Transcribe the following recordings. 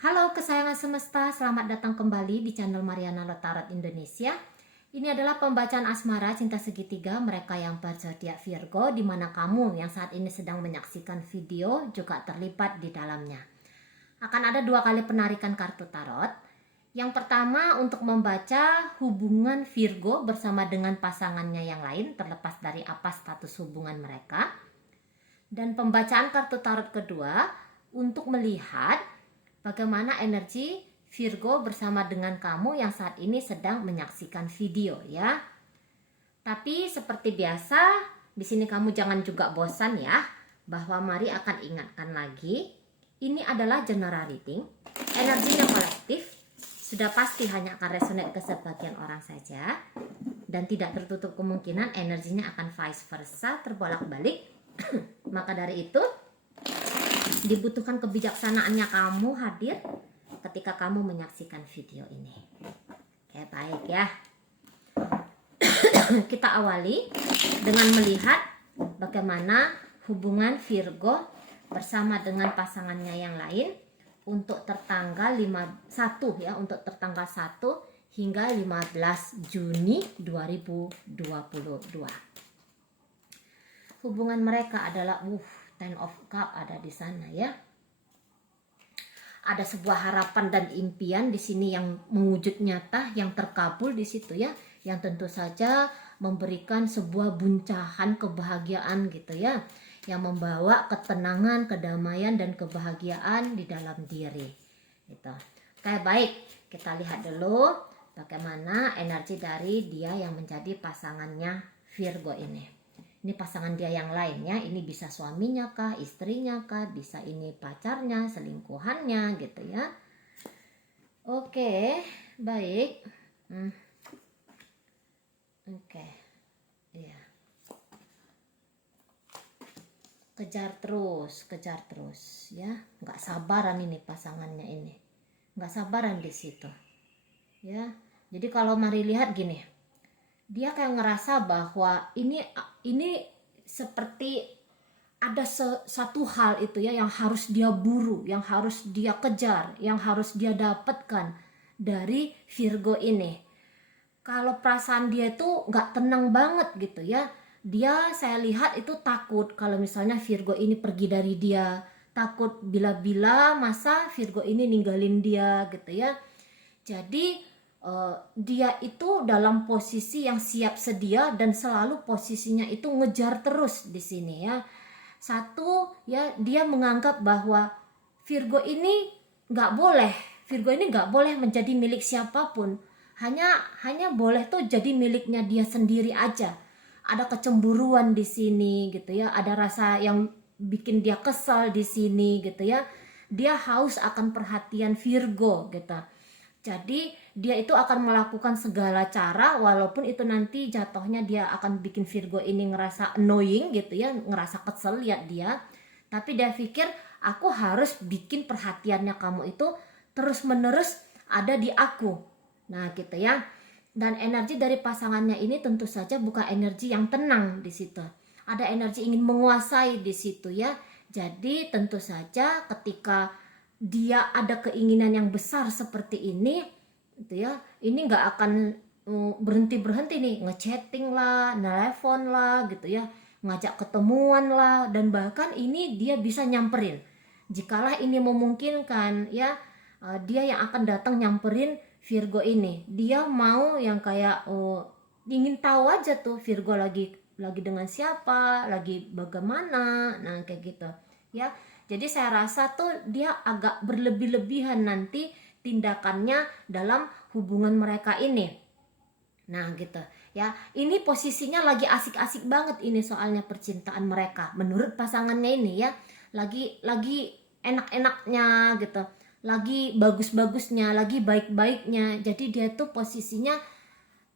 Halo kesayangan semesta, selamat datang kembali di channel Mariana Tarot Indonesia. Ini adalah pembacaan asmara cinta segitiga mereka yang berzodiak Virgo, di mana kamu yang saat ini sedang menyaksikan video juga terlibat di dalamnya. Akan ada 2 kali penarikan kartu tarot. Yang pertama untuk membaca hubungan Virgo bersama dengan pasangannya yang lain, terlepas dari apa status hubungan mereka. Dan pembacaan kartu tarot kedua untuk melihat bagaimana energi Virgo bersama dengan kamu yang saat ini sedang menyaksikan video ya. Tapi seperti biasa, di sini kamu jangan juga bosan ya, bahwa mari akan ingatkan lagi, ini adalah general reading, energinya kolektif, sudah pasti hanya akan resonate ke sebagian orang saja, dan tidak tertutup kemungkinan energinya akan vice versa, terbolak-balik. Maka dari itu, dibutuhkan kebijaksanaannya kamu hadir ketika kamu menyaksikan video ini. Oke, baik ya. Kita awali dengan melihat bagaimana hubungan Virgo bersama dengan pasangannya yang lain untuk tertanggal 1 ya, untuk tertanggal 1 hingga 15 Juni 2022. Hubungan mereka adalah Ten of Cup ada di sana ya. Ada sebuah harapan dan impian di sini yang mewujud nyata, yang terkabul di situ ya, yang tentu saja memberikan sebuah buncahan kebahagiaan gitu ya, yang membawa ketenangan, kedamaian dan kebahagiaan di dalam diri. Gitu. Oke, baik, kita lihat dulu bagaimana energi dari dia yang menjadi pasangannya Virgo ini. Ini pasangan dia yang lainnya, ini bisa suaminya kah, istrinya kah, bisa ini pacarnya, selingkuhannya gitu ya. Oke, baik. Oke, iya. Kejar terus ya. Nggak sabaran ini pasangannya ini. Nggak sabaran di situ. Ya, jadi kalau mari lihat gini. Dia kayak ngerasa bahwa ini seperti ada satu hal itu ya yang harus dia buru, yang harus dia kejar, yang harus dia dapatkan dari Virgo ini. Kalau perasaan dia itu nggak tenang banget gitu ya. Dia saya lihat itu takut kalau misalnya Virgo ini pergi dari dia, takut bila-bila masa Virgo ini ninggalin dia gitu ya. Jadi dia itu dalam posisi yang siap sedia dan selalu posisinya itu ngejar terus di sini ya. Satu ya, dia menganggap bahwa Virgo ini nggak boleh menjadi milik siapapun. Hanya boleh tuh jadi miliknya dia sendiri aja. Ada kecemburuan di sini gitu ya, ada rasa yang bikin dia kesal di sini gitu ya. Dia haus akan perhatian Virgo gitu. Jadi dia itu akan melakukan segala cara, walaupun itu nanti jatuhnya dia akan bikin Virgo ini ngerasa annoying gitu ya, ngerasa kesel lihat dia. Tapi dia pikir aku harus bikin perhatiannya kamu itu terus menerus ada di aku. Nah gitu ya. Dan energi dari pasangannya ini tentu saja bukan energi yang tenang di situ. Ada energi ingin menguasai di situ ya. Jadi tentu saja ketika dia ada keinginan yang besar seperti ini gitu ya, ini nggak akan berhenti nih, ngechatting lah, nelpon lah gitu ya, ngajak ketemuan lah, dan bahkan ini dia bisa nyamperin jikalah ini memungkinkan ya. Dia yang akan datang nyamperin Virgo ini. Dia mau yang kayak ingin tahu aja tuh Virgo lagi dengan siapa, lagi bagaimana, nah kayak gitu ya. Jadi saya rasa tuh dia agak berlebih-lebihan nanti tindakannya dalam hubungan mereka ini. Nah gitu ya. Ini posisinya lagi asik-asik banget ini soalnya percintaan mereka. Menurut pasangannya ini ya, lagi enak-enaknya gitu. Lagi bagus-bagusnya, lagi baik-baiknya. Jadi dia tuh posisinya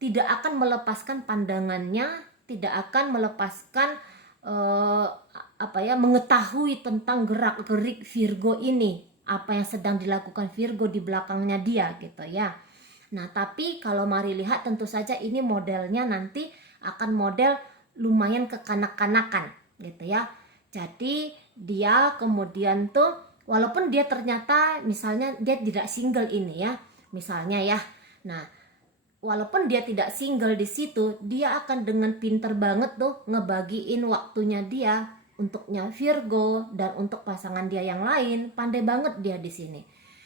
tidak akan melepaskan pandangannya, tidak akan melepaskan mengetahui tentang gerak-gerik Virgo ini, apa yang sedang dilakukan Virgo di belakangnya dia gitu ya. Nah tapi kalau mari lihat tentu saja ini modelnya nanti akan model lumayan kekanak-kanakan gitu ya. Jadi dia kemudian tuh walaupun dia ternyata misalnya dia tidak single ini ya, misalnya ya. Nah, walaupun dia tidak single di situ, dia akan dengan pinter banget tuh ngebagiin waktunya dia untuknya Virgo dan untuk pasangan dia yang lain. Pandai banget dia di sini.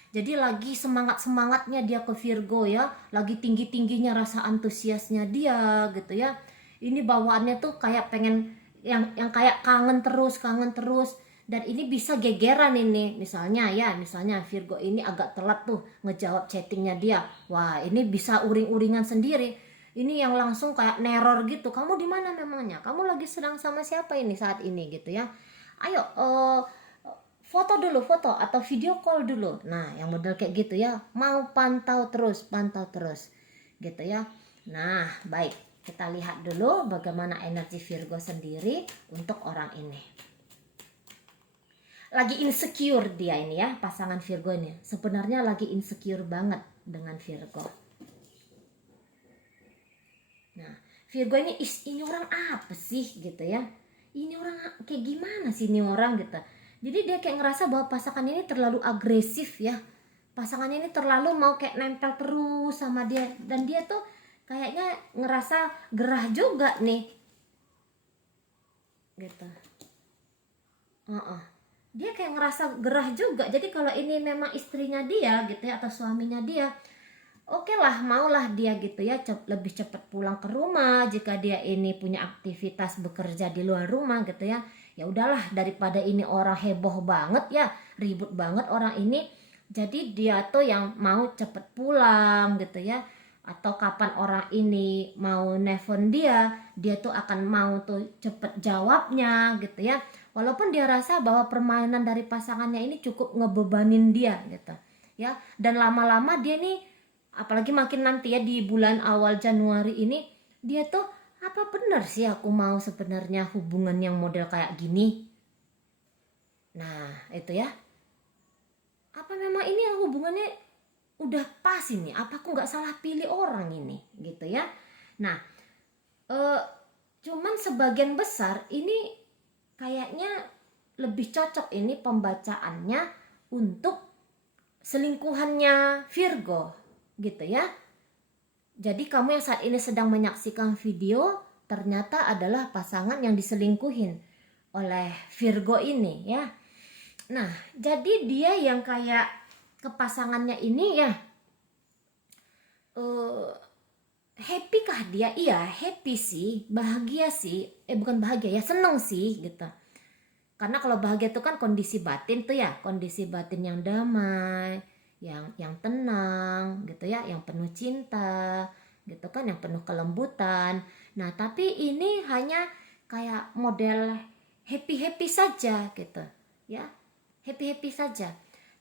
Jadi lagi semangat-semangatnya dia ke Virgo ya, lagi tinggi-tingginya rasa antusiasnya dia gitu ya. Ini bawaannya tuh kayak pengen yang kayak kangen terus dan ini bisa gegeran ini. Misalnya Virgo ini agak telat tuh ngejawab chattingnya dia. Wah, ini bisa uring-uringan sendiri. Ini yang langsung kayak neror gitu. Kamu di mana memangnya? Kamu lagi sedang sama siapa ini saat ini gitu ya. Ayo foto dulu, foto atau video call dulu. Nah, yang model kayak gitu ya, mau pantau terus gitu ya. Nah, baik, kita lihat dulu bagaimana energi Virgo sendiri untuk orang ini. Lagi insecure dia ini ya, pasangan Virgo ini. Sebenarnya lagi insecure banget dengan Virgo. Nah, Virgo ini orang apa sih gitu ya. Ini orang kayak gimana sih ini orang gitu. Jadi dia kayak ngerasa bahwa pasangannya ini terlalu agresif ya. Pasangannya ini terlalu mau kayak nempel terus sama dia. Dan dia tuh kayaknya ngerasa gerah juga nih. Gitu. Dia kayak ngerasa gerah juga. Jadi kalau ini memang istrinya dia gitu ya, atau suaminya dia, oke lah, maulah dia gitu ya lebih cepat pulang ke rumah jika dia ini punya aktivitas bekerja di luar rumah gitu ya. Ya udahlah, daripada ini orang heboh banget ya, ribut banget orang ini. Jadi dia tuh yang mau cepet pulang gitu ya. Atau kapan orang ini mau nelfon dia tuh akan mau tuh cepet jawabnya gitu ya. Walaupun dia rasa bahwa permainan dari pasangannya ini cukup ngebebanin dia gitu ya. Dan lama-lama dia nih, apalagi makin nanti ya di bulan awal Januari ini, dia tuh apa benar sih aku mau sebenarnya hubungan yang model kayak gini. Nah itu ya, apa memang ini hubungannya udah pas ini, apa aku nggak salah pilih orang ini gitu ya. Nah cuman sebagian besar ini kayaknya lebih cocok ini pembacaannya untuk selingkuhannya Virgo gitu ya. Jadi kamu yang saat ini sedang menyaksikan video ternyata adalah pasangan yang diselingkuhin oleh Virgo ini ya. Nah, jadi dia yang kayak ke pasangannya ini ya, happy kah dia? Iya, happy sih, bahagia sih. Bukan bahagia ya, seneng sih gitu. Karena kalau bahagia itu kan kondisi batin tuh ya, kondisi batin yang damai, yang tenang gitu ya, yang penuh cinta gitu kan, yang penuh kelembutan. Nah, tapi ini hanya kayak model happy-happy saja gitu ya. Happy-happy saja.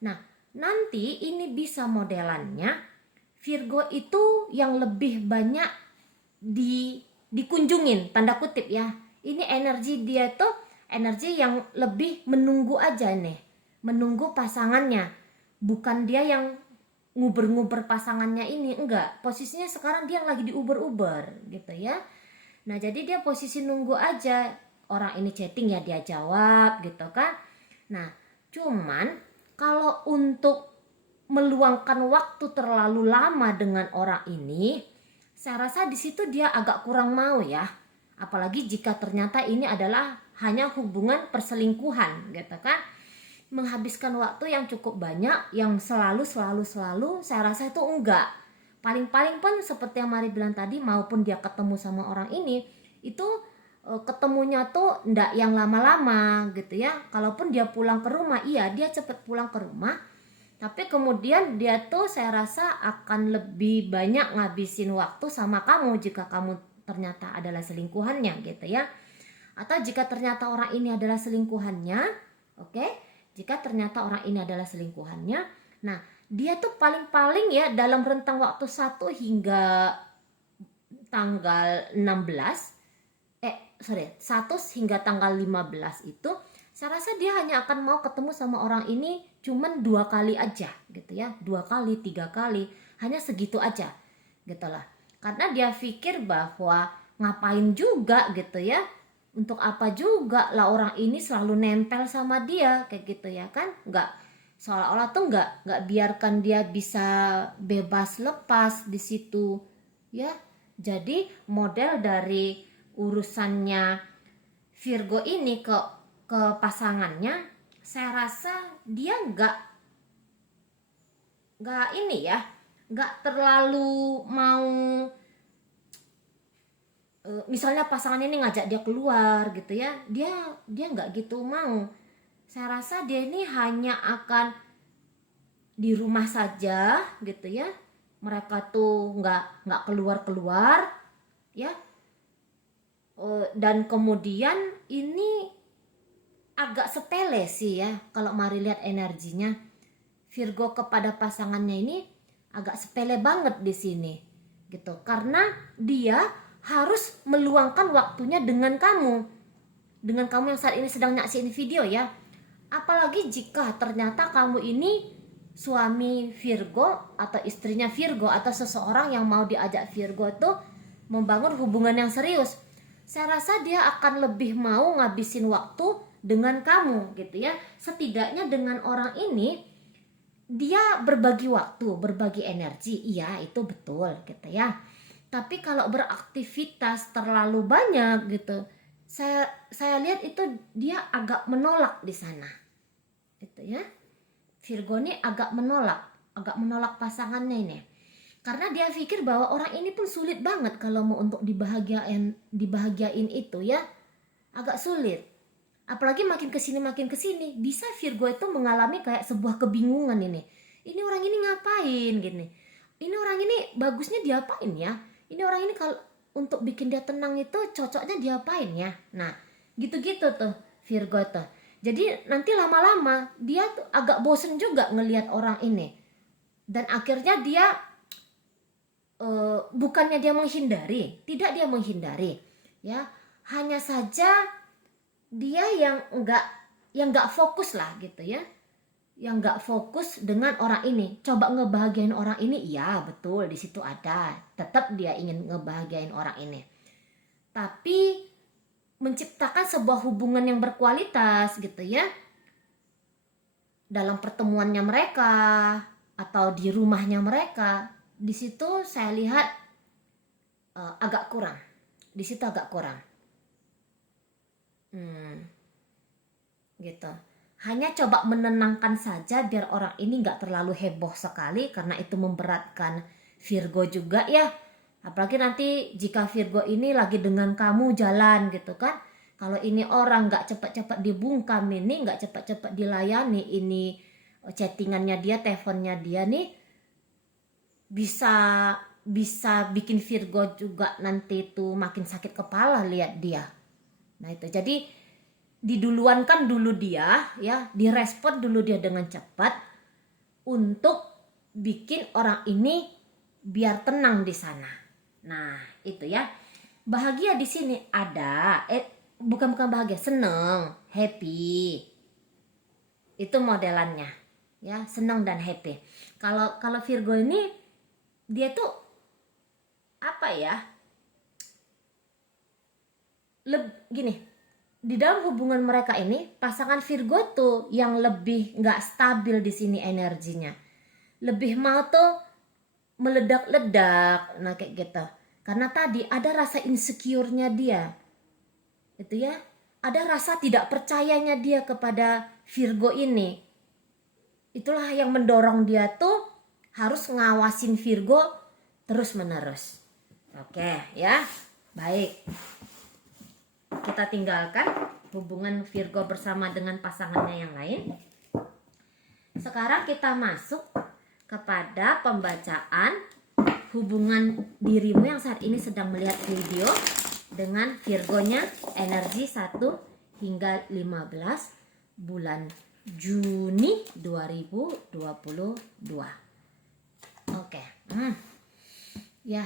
Nah, nanti ini bisa modelannya Virgo itu yang lebih banyak dikunjungin, tanda kutip ya. Ini energi dia tuh energi yang lebih menunggu aja nih, menunggu pasangannya, bukan dia yang nguber-nguber pasangannya ini, enggak. Posisinya sekarang dia lagi diuber-uber gitu ya. Nah, jadi dia posisi nunggu aja, orang ini chatting ya dia jawab gitu kan. Nah, cuman kalau untuk meluangkan waktu terlalu lama dengan orang ini, saya rasa di situ dia agak kurang mau ya. Apalagi jika ternyata ini adalah hanya hubungan perselingkuhan gitu kan. Menghabiskan waktu yang cukup banyak, yang selalu saya rasa itu enggak. Paling-paling pun seperti yang Mari bilang tadi, maupun dia ketemu sama orang ini, itu ketemunya tuh enggak yang lama-lama gitu ya. Kalaupun dia pulang ke rumah, iya dia cepet pulang ke rumah, tapi kemudian dia tuh saya rasa akan lebih banyak ngabisin waktu sama kamu jika kamu ternyata adalah selingkuhannya gitu ya. Atau jika ternyata orang ini adalah selingkuhannya, oke? Jika ternyata orang ini adalah selingkuhannya, nah dia tuh paling-paling ya dalam rentang waktu 1 hingga tanggal 16, 1 hingga tanggal 15 itu, saya rasa dia hanya akan mau ketemu sama orang ini cuman 2 kali aja gitu ya, 2 kali, 3 kali, hanya segitu aja gitu lah. Karena dia pikir bahwa ngapain juga gitu ya, untuk apa juga lah orang ini selalu nempel sama dia kayak gitu ya kan, seolah-olah tuh nggak biarkan dia bisa bebas lepas di situ ya. Jadi model dari urusannya Virgo ini ke pasangannya, saya rasa dia nggak ini ya, nggak terlalu mau, misalnya pasangan ini ngajak dia keluar gitu ya, dia nggak gitu mau. Saya rasa dia ini hanya akan di rumah saja gitu ya, mereka tuh nggak keluar ya. Dan kemudian ini agak sepele sih ya kalau mari lihat energinya Virgo kepada pasangannya ini, agak sepele banget di sini gitu, karena dia harus meluangkan waktunya dengan kamu yang saat ini sedang nyaksiin video ya. Apalagi jika ternyata kamu ini suami Virgo atau istrinya Virgo atau seseorang yang mau diajak Virgo tuh membangun hubungan yang serius, saya rasa dia akan lebih mau ngabisin waktu dengan kamu gitu ya. Setidaknya dengan orang ini dia berbagi waktu, berbagi energi, iya itu betul gitu ya. Tapi kalau beraktivitas terlalu banyak gitu, saya lihat itu dia agak menolak di sana gitu ya. Virgo ini agak menolak pasangannya ini, karena dia pikir bahwa orang ini pun sulit banget kalau mau untuk dibahagiain itu ya, agak sulit. Apalagi makin kesini bisa Virgo itu mengalami kayak sebuah kebingungan ini orang ini ngapain gini, ini orang ini bagusnya diapain ya, ini orang ini kalau untuk bikin dia tenang itu cocoknya diapain ya. Nah gitu-gitu tuh Virgo tuh. Jadi nanti lama-lama dia tuh agak bosen juga ngelihat orang ini, dan akhirnya dia bukannya dia menghindari, tidak dia menghindari ya, hanya saja dia yang nggak fokus lah gitu ya, yang nggak fokus dengan orang ini. Coba ngebahagiain orang ini, iya betul di situ ada, tetap dia ingin ngebahagiain orang ini, tapi menciptakan sebuah hubungan yang berkualitas gitu ya, dalam pertemuannya mereka atau di rumahnya mereka, di situ saya lihat agak kurang, di situ agak kurang. Gitu. Hanya coba menenangkan saja biar orang ini nggak terlalu heboh sekali, karena itu memberatkan Virgo juga ya. Apalagi nanti jika Virgo ini lagi dengan kamu jalan gitu kan, kalau ini orang nggak cepat-cepat dibungkam ini, nggak cepat-cepat dilayani ini chattingannya dia, teleponnya dia nih, bisa bikin Virgo juga nanti tuh makin sakit kepala lihat dia. Nah itu, jadi diduluankan dulu dia ya, direspon dulu dia dengan cepat untuk bikin orang ini biar tenang di sana. Nah itu ya, bahagia di sini ada, bukan bahagia, seneng, happy, itu modelannya ya, seneng dan happy. Kalau Virgo ini dia tuh apa ya, gini, di dalam hubungan mereka ini pasangan Virgo tuh yang lebih nggak stabil di sini energinya, lebih mau tuh meledak-ledak, nah kayak gitu. Karena tadi ada rasa insecure-nya dia, itu ya, ada rasa tidak percayanya dia kepada Virgo ini. Itulah yang mendorong dia tuh harus ngawasin Virgo terus menerus. Oke ya, baik. Kita tinggalkan hubungan Virgo bersama dengan pasangannya yang lain. Sekarang kita masuk kepada pembacaan hubungan dirimu yang saat ini sedang melihat video dengan Virgonya, energi 1 hingga 15 bulan Juni 2022. Oke. Ya.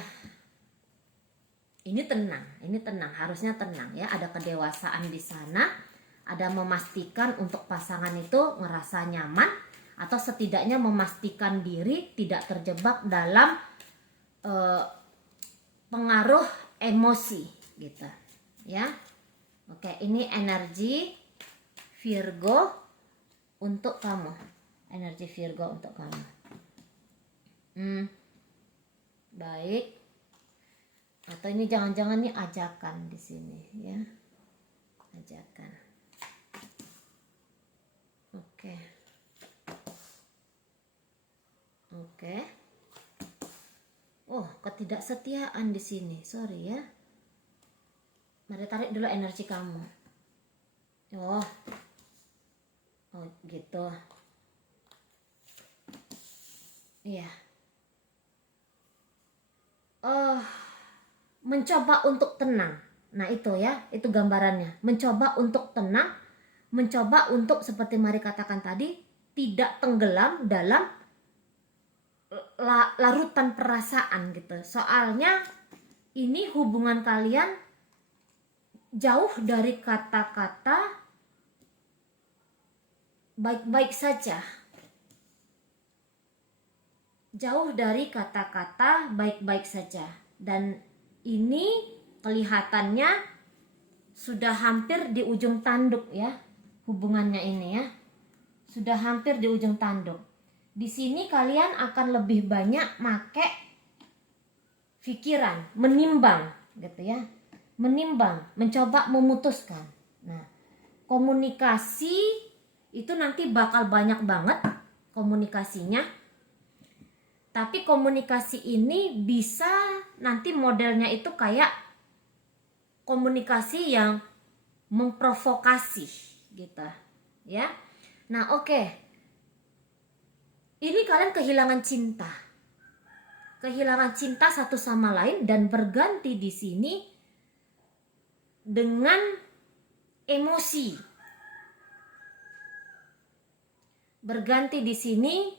Ini tenang, harusnya tenang ya. Ada kedewasaan di sana, ada memastikan untuk pasangan itu ngerasa nyaman, atau setidaknya memastikan diri tidak terjebak dalam pengaruh emosi gitu ya. Oke, ini energi Virgo untuk kamu. energi Virgo untuk kamu. Baik. Atau ini jangan-jangan nih ajakan di sini ya. Ajakan. Oke. Oh, ketidaksetiaan di sini. Sorry ya. Mari tarik dulu energi kamu. Oh gitu. Iya. Mencoba untuk tenang. Nah itu ya, itu gambarannya. Mencoba untuk tenang, mencoba untuk seperti Mari katakan tadi, tidak tenggelam dalam larutan perasaan gitu. Soalnya ini hubungan kalian jauh dari kata-kata baik-baik saja. Jauh dari kata-kata baik-baik saja. Dan ini kelihatannya sudah hampir di ujung tanduk ya. Hubungannya ini ya. Sudah hampir di ujung tanduk. Di sini kalian akan lebih banyak make pikiran, menimbang gitu ya. Menimbang, mencoba memutuskan. Nah, komunikasi itu nanti bakal banyak banget komunikasinya. Tapi komunikasi ini bisa nanti modelnya itu kayak komunikasi yang memprovokasi gitu ya. Nah, oke. Ini kalian kehilangan cinta. Kehilangan cinta satu sama lain dan berganti di sini dengan emosi. Berganti di sini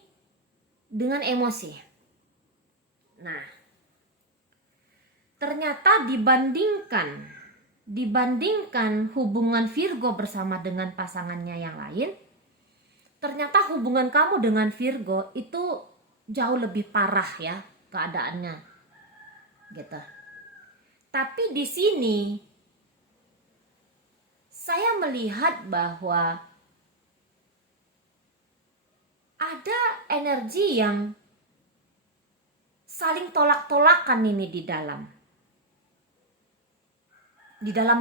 dengan emosi. Nah, ternyata dibandingkan hubungan Virgo bersama dengan pasangannya yang lain, ternyata hubungan kamu dengan Virgo itu jauh lebih parah ya keadaannya. Gitu. Tapi di sini saya melihat bahwa ada energi yang saling tolak-tolakan ini di dalam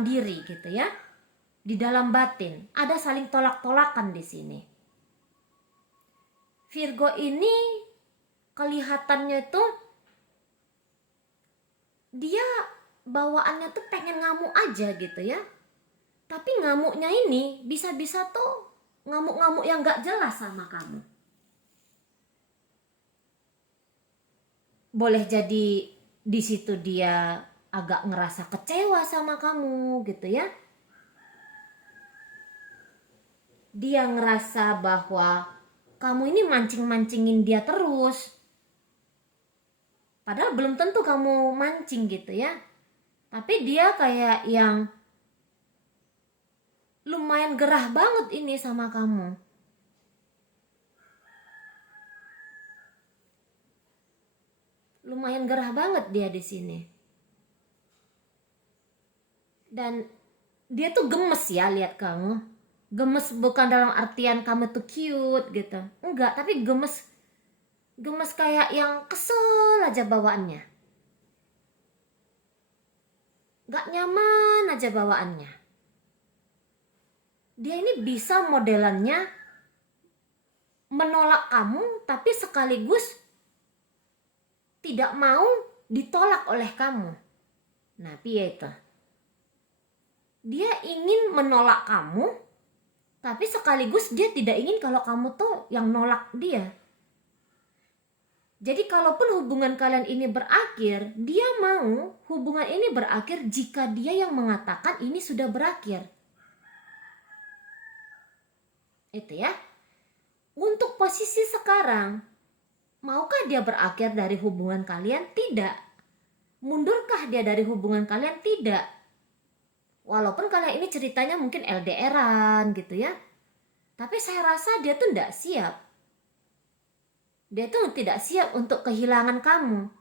diri gitu ya. Di dalam batin ada saling tolak-tolakan di sini. Virgo ini kelihatannya itu dia bawaannya tuh pengen ngamuk aja gitu ya. Tapi ngamuknya ini bisa-bisa tuh ngamuk-ngamuk yang gak jelas sama kamu. Boleh jadi di situ dia agak ngerasa kecewa sama kamu gitu ya. Dia ngerasa bahwa kamu ini mancing-mancingin dia terus. Padahal belum tentu kamu mancing gitu ya. Tapi dia kayak yang lumayan gerah banget ini sama kamu. Lumayan gerah banget dia di sini. Dan dia tuh gemes ya lihat kamu. Gemes bukan dalam artian kamu tuh cute gitu. Enggak, tapi gemes kayak yang kesel aja bawaannya. Gak nyaman aja bawaannya. Dia ini bisa modelannya menolak kamu tapi sekaligus tidak mau ditolak oleh kamu. Nah, piye itu? Dia ingin menolak kamu tapi sekaligus dia tidak ingin kalau kamu tuh yang nolak dia. Jadi kalaupun hubungan kalian ini berakhir, dia mau hubungan ini berakhir jika dia yang mengatakan ini sudah berakhir. Itu ya. Untuk posisi sekarang, maukah dia berakhir dari hubungan kalian? Tidak. Mundurkah dia dari hubungan kalian? Tidak. Walaupun kalian ini ceritanya mungkin LDRan gitu ya. Tapi saya rasa dia tuh tidak siap. Dia tuh tidak siap untuk kehilangan kamu.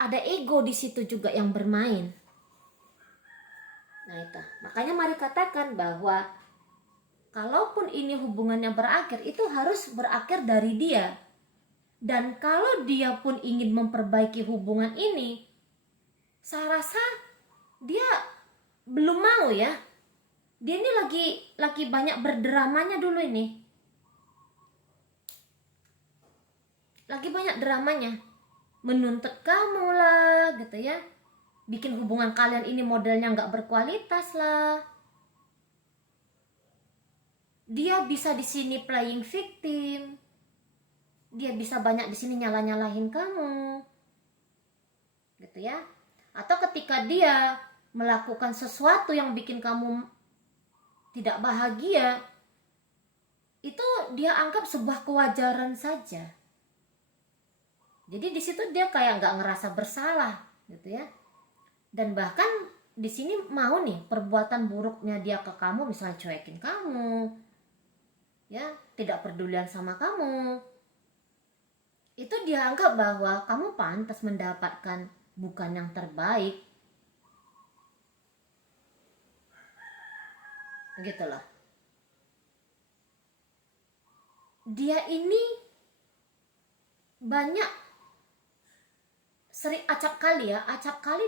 Ada ego di situ juga yang bermain. Nah itu. Makanya mari katakan bahwa kalaupun ini hubungannya berakhir, itu harus berakhir dari dia. Dan kalau dia pun ingin memperbaiki hubungan ini, saya rasa dia belum mau ya. Dia ini lagi banyak berderamanya dulu ini. Lagi banyak dramanya. Menuntut kamu lah gitu ya. Bikin hubungan kalian ini modelnya nggak berkualitas lah. Dia bisa di sini playing victim. Dia bisa banyak di sini nyalah-nyalahin kamu. Gitu ya. Atau ketika dia melakukan sesuatu yang bikin kamu tidak bahagia, itu dia anggap sebuah kewajaran saja. Jadi di situ dia kayak nggak ngerasa bersalah, gitu ya. Dan bahkan di sini mau nih perbuatan buruknya dia ke kamu, misalnya cuekin kamu, ya, tidak pedulian sama kamu, itu dia anggap bahwa kamu pantas mendapatkan bukan yang terbaik, gitu loh. Dia ini banyak sering acap kali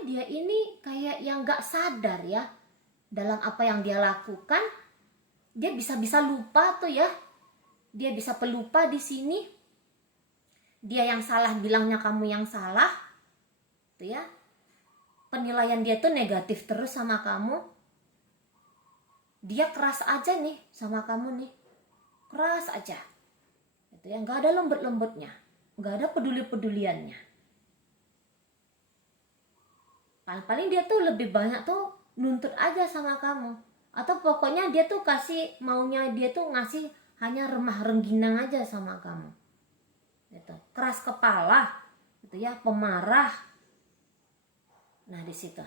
dia ini kayak yang nggak sadar ya dalam apa yang dia lakukan. Dia bisa lupa tuh ya. Dia bisa pelupa di sini. Dia yang salah bilangnya kamu yang salah. Tuh ya. Penilaian dia tuh negatif terus sama kamu. Dia keras aja nih sama kamu nih. Keras aja. Gitu ya, nggak ada lembut-lembutnya. Nggak ada peduli-peduliannya. Paling dia tuh lebih banyak tuh nuntut aja sama kamu. Atau pokoknya dia tuh maunya dia tuh ngasih hanya remah rengginang aja sama kamu. Gitu. Keras kepala, gitu ya, pemarah. Nah di situ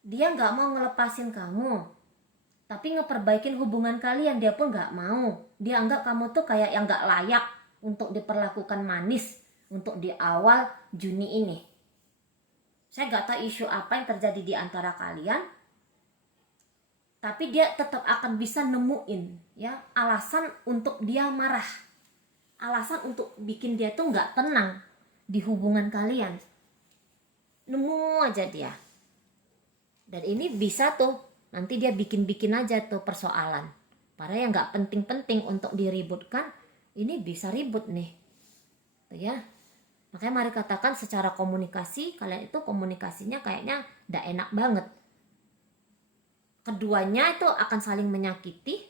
dia nggak mau ngelepasin kamu, tapi ngeperbaikin hubungan kalian dia pun nggak mau. Dia anggap kamu tuh kayak yang nggak layak untuk diperlakukan manis untuk di awal Juni ini. Saya nggak tahu isu apa yang terjadi di antara kalian. Tapi dia tetap akan bisa nemuin ya alasan untuk dia marah, alasan untuk bikin dia tuh nggak tenang di hubungan kalian. Nemu aja dia. Dan ini bisa tuh nanti dia bikin aja tuh persoalan. Padahal yang nggak penting-penting untuk diributkan, ini bisa ribut nih, tuh ya. Makanya mari katakan secara komunikasi kalian itu komunikasinya kayaknya nggak enak banget. Keduanya itu akan saling menyakiti,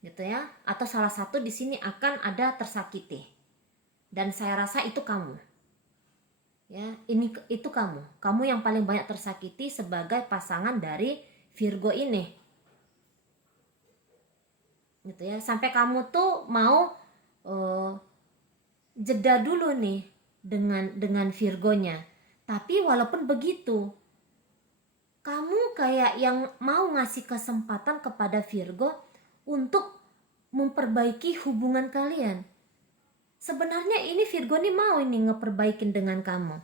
gitu ya, atau salah satu di sini akan ada tersakiti. Dan saya rasa itu kamu, ya, itu kamu yang paling banyak tersakiti sebagai pasangan dari Virgo ini, gitu ya. Sampai kamu tuh mau jeda dulu nih dengan Virgonya. Tapi walaupun begitu, kamu kayak yang mau ngasih kesempatan kepada Virgo untuk memperbaiki hubungan kalian. Sebenarnya ini Virgo nih mau ini ngeperbaikin dengan kamu.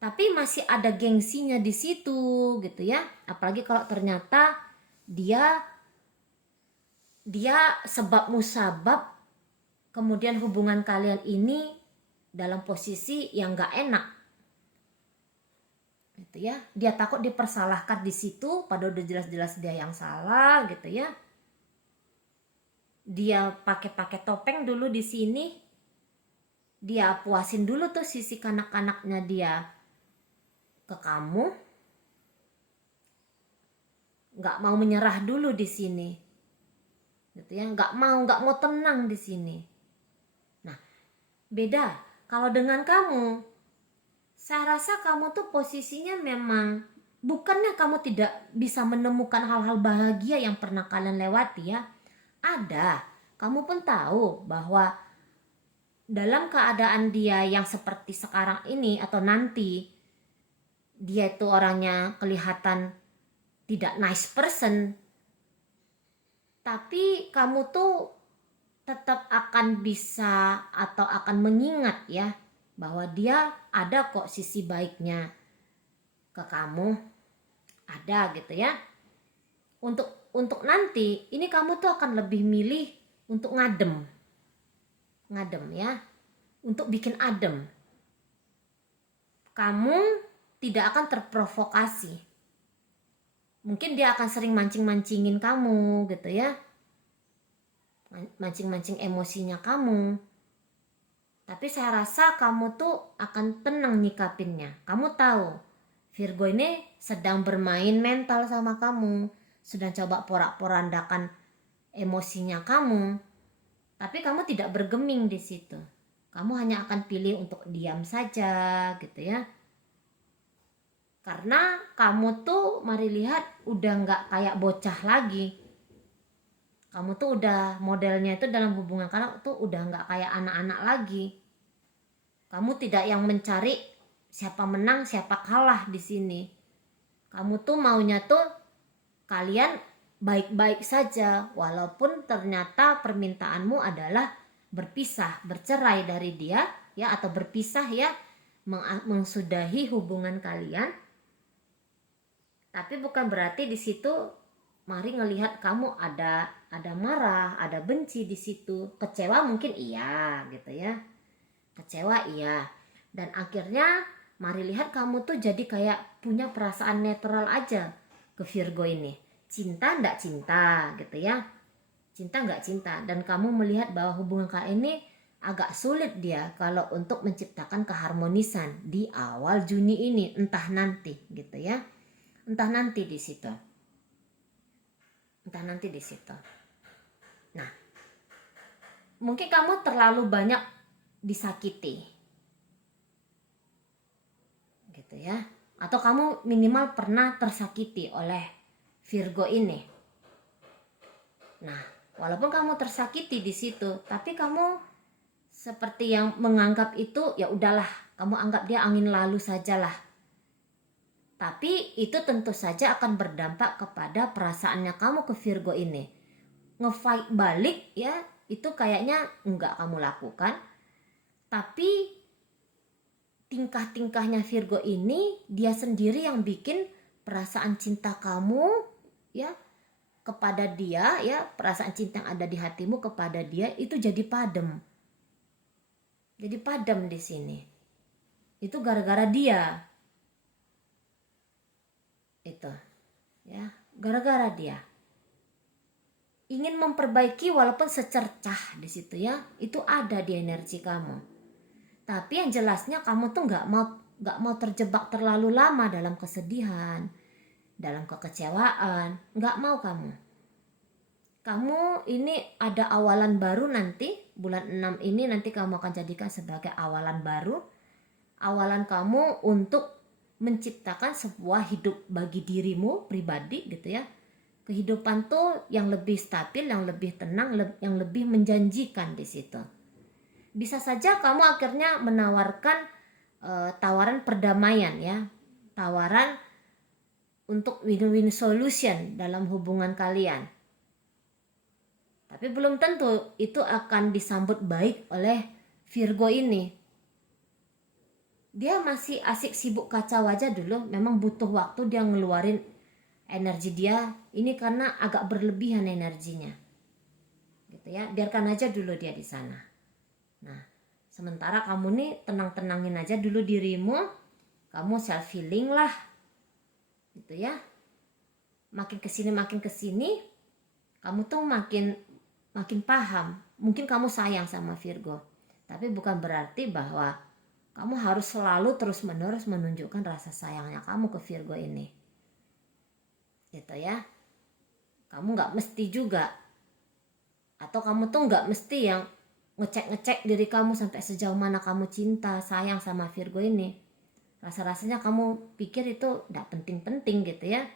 Tapi masih ada gengsinya di situ gitu ya. Apalagi kalau ternyata dia sebab musabab kemudian hubungan kalian ini dalam posisi yang gak enak. Gitu ya, dia takut dipersalahkan di situ, padahal udah jelas-jelas dia yang salah, gitu ya. Dia pakai topeng dulu di sini, dia puasin dulu tuh sisi kanak-kanaknya dia ke kamu, nggak mau menyerah dulu di sini, gitu ya, nggak mau tenang di sini. Nah, beda kalau dengan kamu. Saya rasa kamu tuh posisinya memang bukannya kamu tidak bisa menemukan hal-hal bahagia yang pernah kalian lewati ya. Ada. Kamu pun tahu bahwa dalam keadaan dia yang seperti sekarang ini atau nanti, dia itu orangnya kelihatan tidak nice person. Tapi kamu tuh tetap akan bisa atau akan mengingat ya bahwa dia ada kok sisi baiknya ke kamu, ada gitu ya. Untuk untuk nanti ini kamu tuh akan lebih milih untuk ngadem ya, untuk bikin adem. Kamu tidak akan terprovokasi. Mungkin dia akan sering mancing-mancingin kamu gitu ya, mancing-mancing emosinya kamu. Tapi saya rasa kamu tuh akan tenang nyikapinnya. Kamu tahu Virgo ini sedang bermain mental sama kamu, sedang coba porak-porandakan emosinya kamu. Tapi kamu tidak bergeming di situ. Kamu hanya akan pilih untuk diam saja gitu ya. Karena kamu tuh mari lihat udah nggak kayak bocah lagi. Kamu tuh udah modelnya itu dalam hubungan kamu tuh udah nggak kayak anak-anak lagi. Kamu tidak yang mencari siapa menang siapa kalah di sini. Kamu tuh maunya tuh kalian baik-baik saja, walaupun ternyata permintaanmu adalah berpisah, bercerai dari dia ya, atau berpisah ya, mengsudahi hubungan kalian. Tapi bukan berarti di situ mari ngelihat kamu ada marah, ada benci di situ. Kecewa mungkin iya gitu ya. Kecewa iya. Dan akhirnya mari lihat kamu tuh jadi kayak punya perasaan netral aja ke Virgo ini. Cinta ndak cinta gitu ya. Cinta nggak cinta. Dan kamu melihat bahwa hubungan kalian ini agak sulit dia kalau untuk menciptakan keharmonisan di awal Juni ini. Entah nanti gitu ya. Entah nanti di situ. Entah nanti di situ. Nah, mungkin kamu terlalu banyak disakiti gitu ya, atau kamu minimal pernah tersakiti oleh Virgo ini. Nah, walaupun kamu tersakiti di situ, tapi kamu seperti yang menganggap itu ya udahlah, kamu anggap dia angin lalu sajalah. Tapi itu tentu saja akan berdampak kepada perasaannya kamu ke Virgo ini. Ngefight balik ya, itu kayaknya enggak kamu lakukan. Tapi tingkah-tingkahnya Virgo ini dia sendiri yang bikin perasaan cinta kamu ya kepada dia ya, perasaan cinta yang ada di hatimu kepada dia itu jadi padam. Jadi padam di sini. Itu gara-gara dia. Itu ya, gara-gara dia. Ingin memperbaiki walaupun secercah di situ ya, itu ada di energi kamu. Tapi yang jelasnya kamu tuh nggak mau terjebak terlalu lama dalam kesedihan, dalam kekecewaan, nggak mau kamu. Kamu ini ada awalan baru nanti, bulan 6 ini nanti kamu akan jadikan sebagai awalan baru. Awalan kamu untuk menciptakan sebuah hidup bagi dirimu pribadi gitu ya. Kehidupan tuh yang lebih stabil, yang lebih tenang, yang lebih menjanjikan di situ. Bisa saja kamu akhirnya menawarkan tawaran perdamaian ya, tawaran untuk win-win solution dalam hubungan kalian. Tapi belum tentu itu akan disambut baik oleh Virgo ini. Dia masih asik sibuk kacau aja dulu, memang butuh waktu dia ngeluarin energi dia ini karena agak berlebihan energinya. Gitu ya, biarkan aja dulu dia di sana. Nah, sementara kamu nih tenang-tenangin aja dulu dirimu, kamu self healing lah, gitu ya. Makin kesini, kamu tuh makin paham. Mungkin kamu sayang sama Virgo, tapi bukan berarti bahwa kamu harus selalu terus-menerus menunjukkan rasa sayangnya kamu ke Virgo ini, gitu ya. Kamu nggak mesti juga, atau kamu tuh nggak mesti yang ngecek diri kamu sampai sejauh mana kamu cinta sayang sama Virgo ini. Rasa-rasanya kamu pikir itu gak penting-penting gitu ya.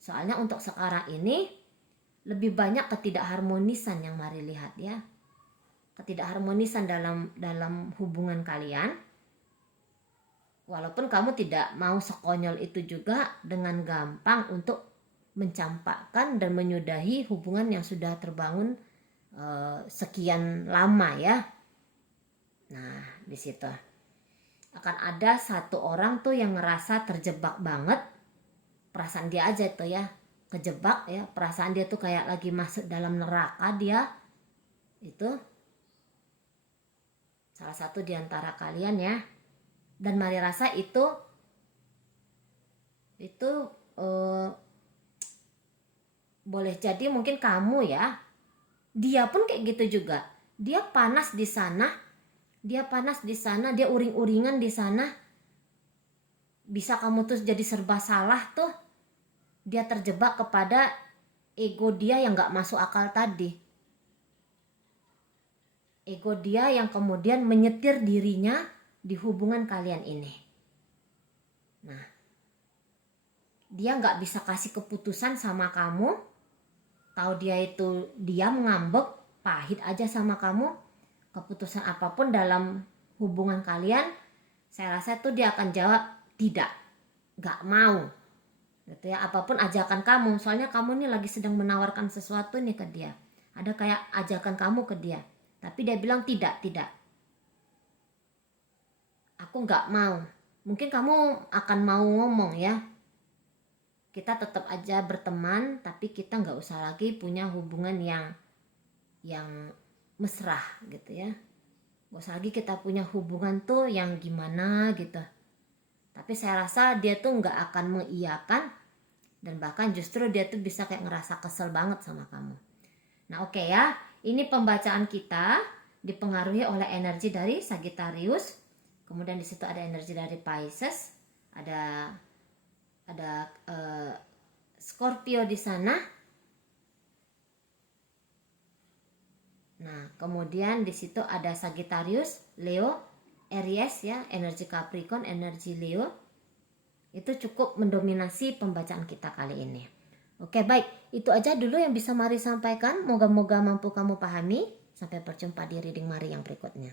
Soalnya untuk sekarang ini lebih banyak ketidakharmonisan yang mari lihat ya. Ketidakharmonisan dalam hubungan kalian. Walaupun kamu tidak mau sekonyol itu juga dengan gampang untuk mencampakkan dan menyudahi hubungan yang sudah terbangun sekian lama ya. Nah, di situ akan ada satu orang tuh yang ngerasa terjebak banget, perasaan dia aja tuh ya, kejebak ya, perasaan dia tuh kayak lagi masuk dalam neraka dia. Itu salah satu di antara kalian ya. Dan mari rasa itu boleh jadi mungkin kamu ya. Dia pun kayak gitu juga. Dia panas di sana, dia uring-uringan di sana. Bisa kamu tuh jadi serba salah tuh. Dia terjebak kepada ego dia yang gak masuk akal tadi. Ego dia yang kemudian menyetir dirinya di hubungan kalian ini. Nah, dia gak bisa kasih keputusan sama kamu. Tahu dia itu diam, ngambek, pahit aja sama kamu. Keputusan apapun dalam hubungan kalian, saya rasa tuh dia akan jawab tidak, gak mau gitu ya, apapun ajakan kamu. Soalnya kamu nih lagi sedang menawarkan sesuatu nih ke dia, ada kayak ajakan kamu ke dia, tapi dia bilang tidak, aku gak mau. Mungkin kamu akan mau ngomong ya, kita tetap aja berteman, tapi kita gak usah lagi punya hubungan yang mesra gitu ya. Gak usah lagi kita punya hubungan tuh yang gimana gitu. Tapi saya rasa dia tuh gak akan mengiyakan, dan bahkan justru dia tuh bisa kayak ngerasa kesel banget sama kamu. Nah oke ya, ini pembacaan kita dipengaruhi oleh energi dari Sagittarius. Kemudian di situ ada energi dari Pisces, ada Scorpio di sana. Nah, kemudian di situ ada Sagittarius, Leo, Aries ya, energi Capricorn, energi Leo. Itu cukup mendominasi pembacaan kita kali ini. Oke, baik. Itu aja dulu yang bisa Mari sampaikan. Moga-moga mampu kamu pahami. Sampai berjumpa di reading Mari yang berikutnya.